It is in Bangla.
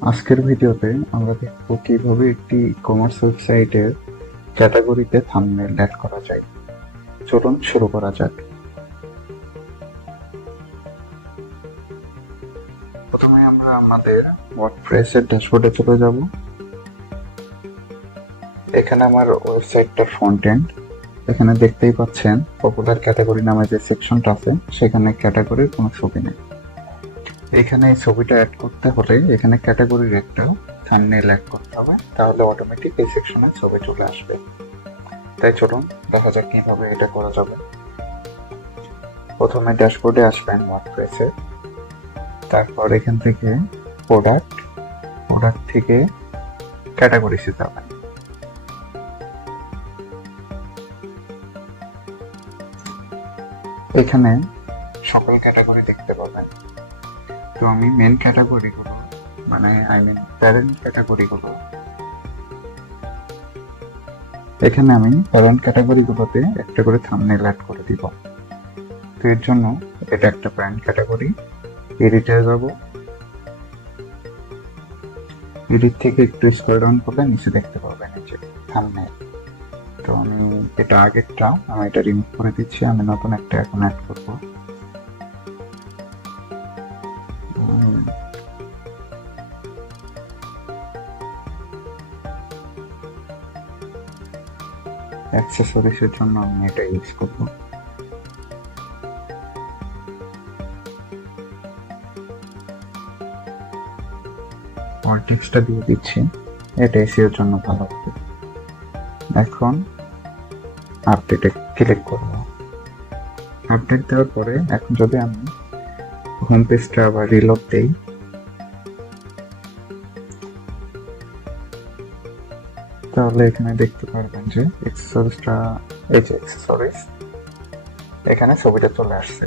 আজকের ভিডিওতে আমরা দেখব কিভাবে একটি ই-কমার্স ওয়েবসাইটের ক্যাটাগরিতে থাম্বনেল অ্যাড করা যায়। চলুন শুরু করা যাক। প্রথমে আমরা আমাদের ওয়ার্ডপ্রেসের ড্যাশবোর্ডে চলে যাব। এখানে আমার ওয়েবসাইটটার ফ্রন্ট এন্ড। এখানে দেখতেই পাচ্ছেন পপুলার ক্যাটাগরি নামে যে সেকশনটা আছে সেখানে ক্যাটাগরির কোনো ছবি নেই। এখানে এই ছবিটা অ্যাড করতে হলে এখানে ক্যাটাগরির একটা থাম্বনেল অ্যাড করতে হবে, তাহলে অটোমেটিক এই সেকশনে ছবি চলে আসবে। তাই চলুন দেখা যাক কিভাবে এটা করা যাবে। প্রথমে ড্যাশবোর্ডে আসবেন ওয়ার্ডপ্রেসে, তারপর এখান থেকে প্রোডাক্ট থেকে ক্যাটাগরিসে যাবেন। এখানে সকল ক্যাটাগরি দেখতে পাবেন। তো আমি মেন ক্যাটাগরিগুলো প্যারেন্ট ক্যাটাগরিগুলো এখানে আমি প্যারেন্ট ক্যাটাগরিগুলোতে একটা করে থাম্বনেল অ্যাড করে দিব। তো এর জন্য এটা একটা প্যারেন্ট ক্যাটাগরি, এডিটে যাব। এডিট থেকে একটু স্ক্রল ডাউন করলে নিচে দেখতে পাবেন এই যে থাম্বনেল। তো আমি এটা আগেরটা আমি এটা রিমুভ করে দিচ্ছি, আমি নতুন একটা এখন অ্যাড করব। অ্যাক্সেসরিজের জন্য আমি এটা ইউজ করব। টেক্সটটা দিয়ে দিচ্ছি, এটা এসিওর জন্য ভালো হবে। এখন আপডেটে ক্লিক করব। আপডেট দেওয়ার পরে এখন যদি আমি হোম পেজটা আবার রিলোড দেই, তাহলে এখানে দেখতে পারবেন যে এই যে অ্যাক্সেসরিজ, এখানে ছবিটা চলে আসছে।